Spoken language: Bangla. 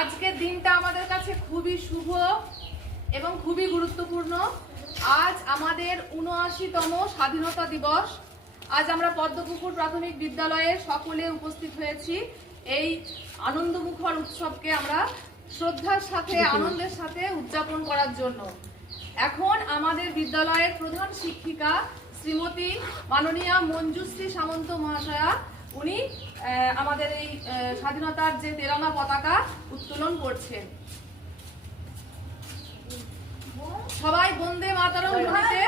আজকের দিনটা আমাদের কাছে খুবই শুভ এবং খুবই গুরুত্বপূর্ণ। আজ আমাদের ৭৯তম স্বাধীনতা দিবস। আজ আমরা পদ্মপুকুর প্রাথমিক বিদ্যালয়ে সকলে উপস্থিত হয়েছি এই আনন্দমুখর উৎসবকে আমরা শ্রদ্ধার সাথে আনন্দের সাথে উদযাপন করার জন্য। এখন আমাদের বিদ্যালয়ের প্রধান শিক্ষিকা শ্রীমতী মাননীয়া মঞ্জুশ্রী সামন্ত মহাশয়া উনি আমাদের এই স্বাধীনতার যে তেরঙ্গা পতাকা উত্তোলন করছেন। সবাই বন্দে মাতরম ধ্বনিতে